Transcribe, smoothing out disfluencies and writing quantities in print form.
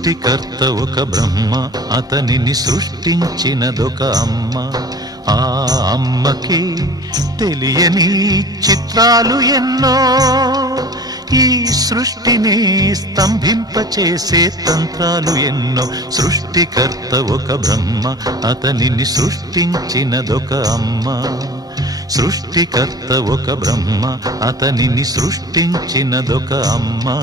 సృష్టికర్త ఒక బ్రహ్మ, అతనిని సృష్టించినదొక అమ్మ. ఆ అమ్మకి తెలియని చిత్రాలు ఎన్నో, ఈ సృష్టిని స్తంభింపచేసే తంత్రాలు ఎన్నో. సృష్టికర్త ఒక బ్రహ్మ, అతనిని సృష్టించినదొక అమ్మ. సృష్టికర్త ఒక బ్రహ్మ, అతనిని సృష్టించినదొక అమ్మ.